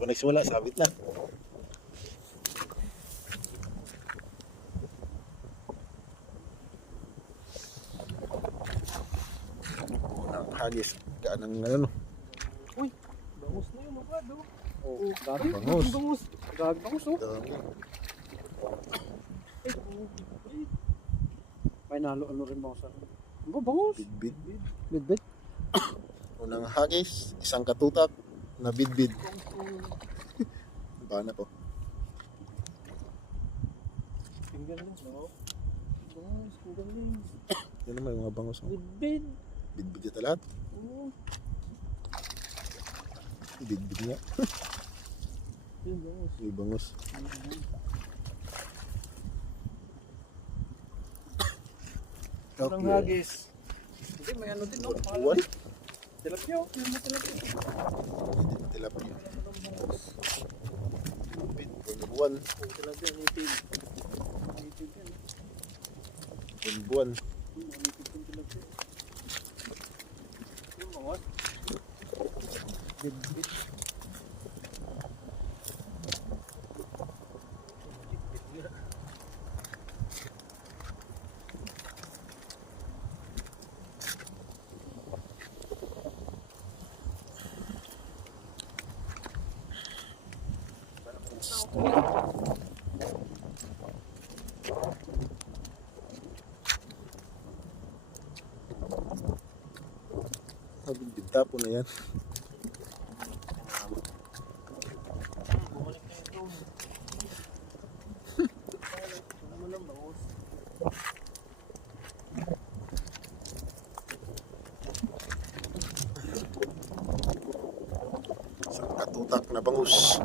Ako nagsimula, sabit na. Unang hagis. Gaan ng ano. Uy, bangus na yun, mga do. Oh, Dami, bangus. bangus. Dami bangus, oh. Dami. Ay, may nalo-ano rin bangus. Ano ba, bangus? Bidbid. Bit-bit. Unang hagis, isang katutak na bidbid. Bana po. Fingerlings, no? Bangus, fingerlings. Yan naman yung mga bangos. Oh. Bit-bit. Bidbid yata lahat. Oo. Bidbid nga. Yun, bangus. Yung bangos. Unang hagis. Hindi, may ano din, no? Buwan? Tilapia, oh. Yun na tilapia. Hindi tilapia. Buwan. Oh, tilapia, native. Native yan. Buwan. Native yung tilapia. Yung bangus. Bit-bit. Bidbid tapo na yan. Bumalik na ito. Ano mo lang bangus. Isang katutak na bangus.